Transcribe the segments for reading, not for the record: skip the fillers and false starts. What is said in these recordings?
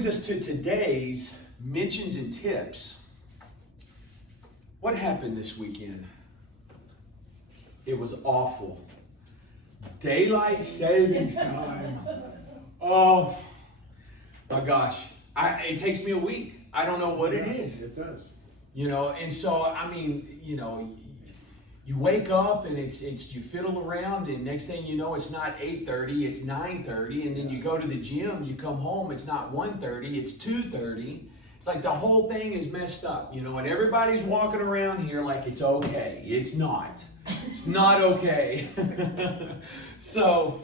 brings us to today's mentions and tips. What happened this weekend? It was awful. Daylight savings time. Oh my gosh. It takes me a week. I don't know what it is. It does. You know, and so, I mean, you know, you wake up and it's you fiddle around, and next thing you know, it's not 8:30, it's 9:30, and then you go to the gym, you come home, it's not 1:30, it's 2:30. It's like the whole thing is messed up, you know, and everybody's walking around here like it's okay. It's not. It's not okay. So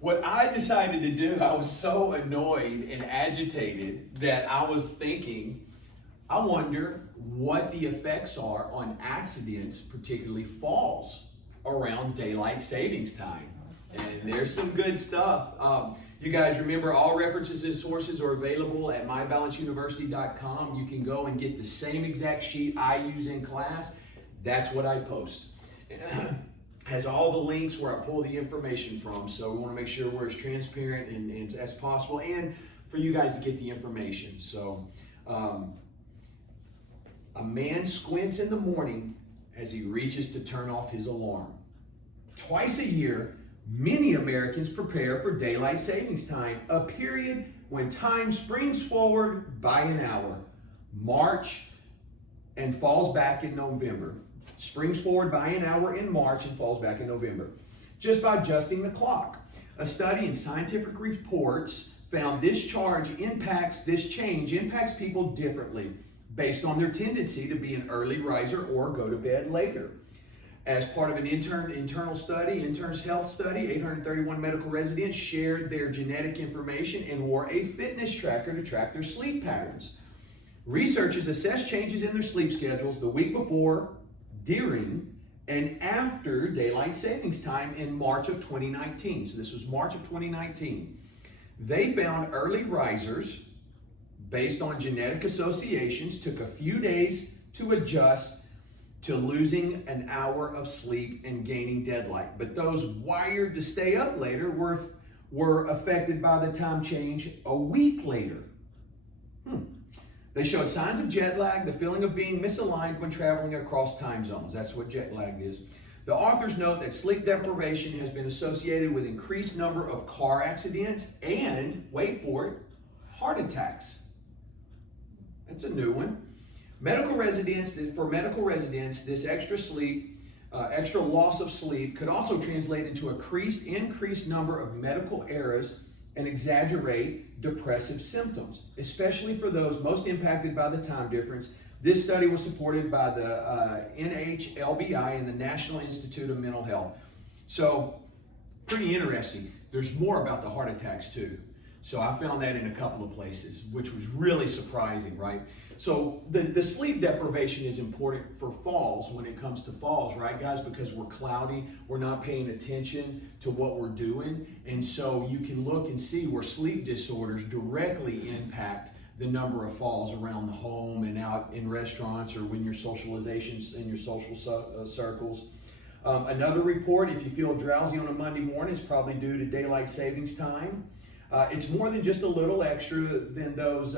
what I decided to do, I was so annoyed and agitated that I was thinking, I wonder what the effects are on accidents, particularly falls, around daylight savings time. And there's some good stuff. You guys remember all references and sources are available at mybalanceuniversity.com. You can go and get the same exact sheet I use in class. That's what I post. It has all the links where I pull the information from. So we want to make sure we're as transparent and as possible, and for you guys to get the information. So a man squints in the morning as he reaches to turn off his alarm. Twice a year, many Americans prepare for daylight savings time, a period when time springs forward by an hour, March, and falls back in November. Springs forward by an hour in March and falls back in November, just by adjusting the clock. A study in Scientific Reports found this change impacts people differently based on their tendency to be an early riser or go to bed later. As part of an intern's health study, 831 medical residents shared their genetic information and wore a fitness tracker to track their sleep patterns. Researchers assessed changes in their sleep schedules the week before, during, and after daylight savings time in March of 2019. So this was March of 2019. They found early risers, based on genetic associations, took a few days to adjust to losing an hour of sleep and gaining daylight. But those wired to stay up later were affected by the time change a week later. They showed signs of jet lag, the feeling of being misaligned when traveling across time zones. That's what jet lag is. The authors note that sleep deprivation has been associated with increased number of car accidents and, wait for it, heart attacks. That's a new one. For medical residents, this extra loss of sleep could also translate into increased number of medical errors and exaggerate depressive symptoms, especially for those most impacted by the time difference. This study was supported by the NHLBI and the National Institute of Mental Health. So, pretty interesting. There's more about the heart attacks too. So I found that in a couple of places, which was really surprising, right? So the sleep deprivation is important for falls when it comes to falls, right, guys? Because we're cloudy, we're not paying attention to what we're doing. And so you can look and see where sleep disorders directly impact the number of falls around the home and out in restaurants or when your socializations in your social circles. Another report, if you feel drowsy on a Monday morning, it's probably due to daylight savings time. It's more than just a little extra than those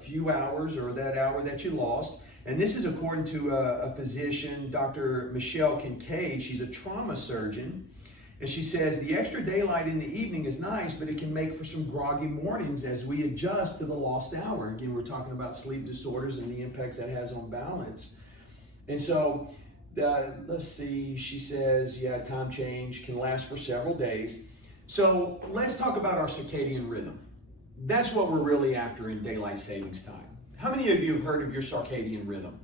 few hours or that hour that you lost. And this is according to a physician, Dr. Michelle Kincaid. She's a trauma surgeon. And she says the extra daylight in the evening is nice, but it can make for some groggy mornings as we adjust to the lost hour. Again, we're talking about sleep disorders and the impacts that has on balance. And so, let's see, she says, time change can last for several days. So let's talk about our circadian rhythm. That's what we're really after in daylight savings time. How many of you have heard of your circadian rhythm?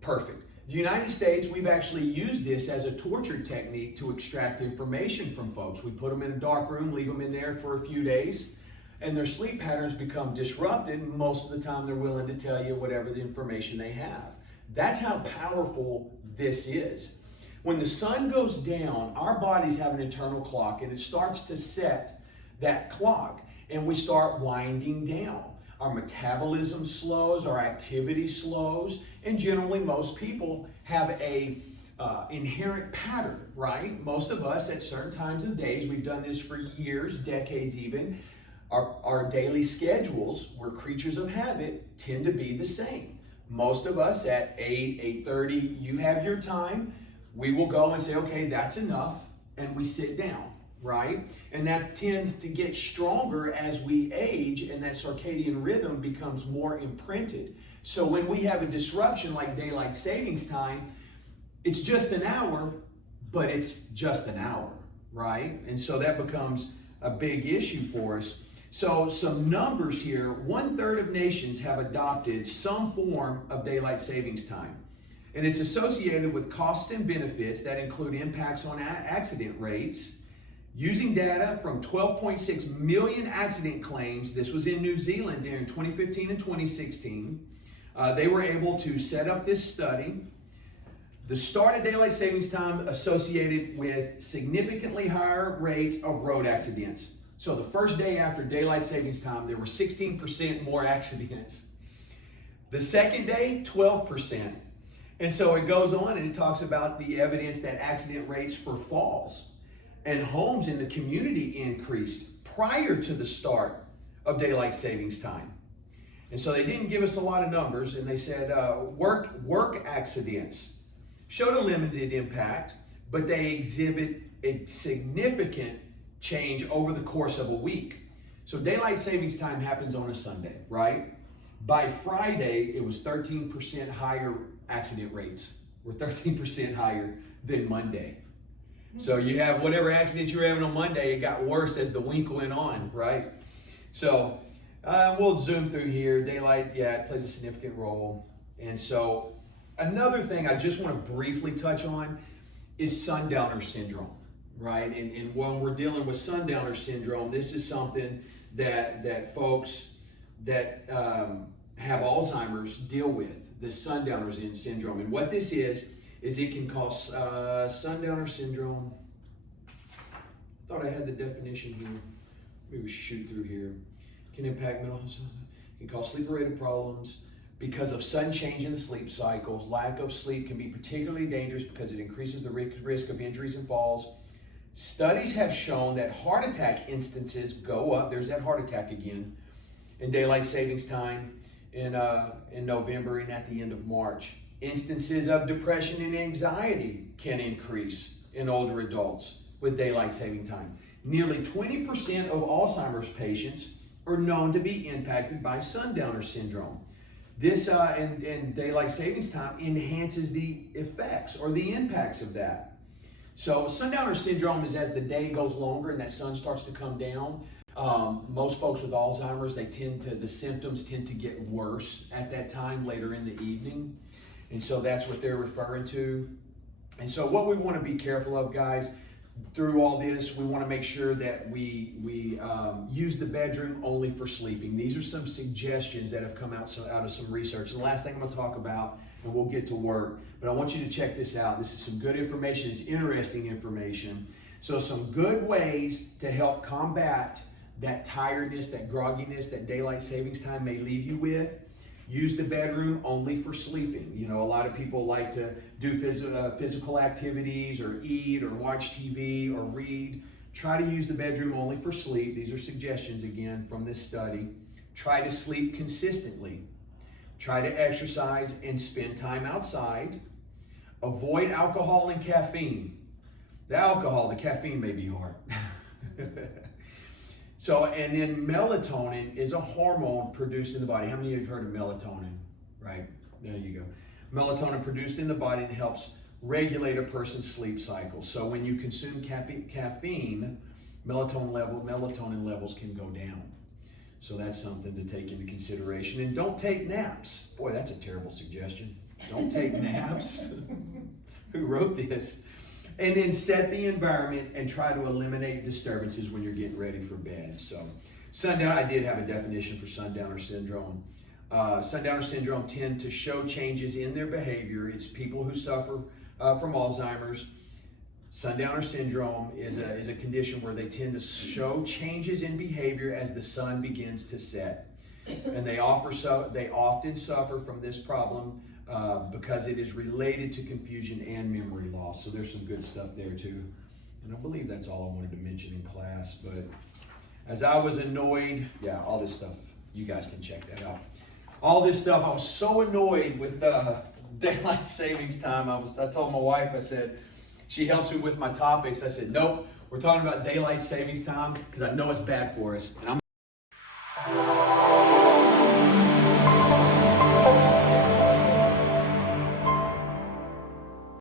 Perfect. The United States, we've actually used this as a torture technique to extract information from folks. We put them in a dark room, leave them in there for a few days, and their sleep patterns become disrupted. And most of the time they're willing to tell you whatever the information they have. That's how powerful this is. When the sun goes down, our bodies have an internal clock, and it starts to set that clock, and we start winding down. Our metabolism slows, our activity slows, and generally most people have a inherent pattern, right? Most of us at certain times of days, we've done this for years, decades even, Our daily schedules, we're creatures of habit, tend to be the same. Most of us at 8, 8:30, you have your time. We will go and say, okay, that's enough, and we sit down, right? And that tends to get stronger as we age, and that circadian rhythm becomes more imprinted. So when we have a disruption like daylight savings time, it's just an hour, but it's just an hour, right? And so that becomes a big issue for us. So some numbers here: 1/3 of nations have adopted some form of daylight savings time. And it's associated with costs and benefits that include impacts on accident rates. Using data from 12.6 million accident claims, this was in New Zealand during 2015 and 2016, they were able to set up this study. The start of daylight savings time associated with significantly higher rates of road accidents. So the first day after daylight savings time, there were 16% more accidents. The second day, 12%. And so it goes on and it talks about the evidence that accident rates for falls and homes in the community increased prior to the start of daylight savings time. And so they didn't give us a lot of numbers, and they said work accidents showed a limited impact, but they exhibit a significant change over the course of a week. So daylight savings time happens on a Sunday, right? By Friday, it was 13% higher. Accident rates were 13% higher than Monday. So you have whatever accident you were having on Monday, it got worse as the week went on, right? So we'll zoom through here. Daylight, yeah, it plays a significant role. And so another thing I just want to briefly touch on is Sundowner Syndrome, right? And when we're dealing with Sundowner Syndrome, this is something that folks that have Alzheimer's deal with, the Sundowner Syndrome. And what this is it can cause Sundowner Syndrome. Thought I had the definition here. Maybe shoot through here. Can impact mental health. Can cause sleep-related problems because of sudden change in sleep cycles. Lack of sleep can be particularly dangerous because it increases the risk of injuries and falls. Studies have shown that heart attack instances go up. There's that heart attack again in daylight savings time in November and at the end of March. Instances of depression and anxiety can increase in older adults with daylight saving time. Nearly 20% of Alzheimer's patients are known to be impacted by Sundowner Syndrome. This in daylight savings time enhances the effects or the impacts of that. So Sundowner Syndrome is as the day goes longer and that sun starts to come down. Most folks with Alzheimer's, the symptoms tend to get worse at that time later in the evening. And so that's what they're referring to. And so what we want to be careful of, guys, through all this, we want to make sure that we use the bedroom only for sleeping. These are some suggestions that have come out of some research. The last thing I'm going to talk about, and we'll get to work, but I want you to check this out. This is some good information. It's interesting information. So some good ways to help combat that tiredness, that grogginess, that daylight savings time may leave you with. Use the bedroom only for sleeping. You know, a lot of people like to do physical activities or eat or watch TV or read. Try to use the bedroom only for sleep. These are suggestions again from this study. Try to sleep consistently. Try to exercise and spend time outside. Avoid alcohol and caffeine. The caffeine may be hard. So, and then melatonin is a hormone produced in the body. How many of you have heard of melatonin? Right, there you go. Melatonin produced in the body and helps regulate a person's sleep cycle. So when you consume caffeine, melatonin levels can go down. So that's something to take into consideration. And don't take naps. Boy, that's a terrible suggestion. Don't take naps. Who wrote this? And then set the environment and try to eliminate disturbances when you're getting ready for bed. So Sundowner, I did have a definition for Sundowner Syndrome. Sundowner Syndrome tend to show changes in their behavior. It's people who suffer from Alzheimer's. Sundowner Syndrome is a condition where they tend to show changes in behavior as the sun begins to set. And they often suffer from this problem because it is related to confusion and memory loss. So there's some good stuff there too. And I believe that's all I wanted to mention in class. But as I was annoyed, yeah, all this stuff, you guys can check that out. All this stuff, I was so annoyed with daylight savings time. I told my wife, I said, she helps me with my topics. I said, nope, we're talking about daylight savings time because I know it's bad for us. And I'm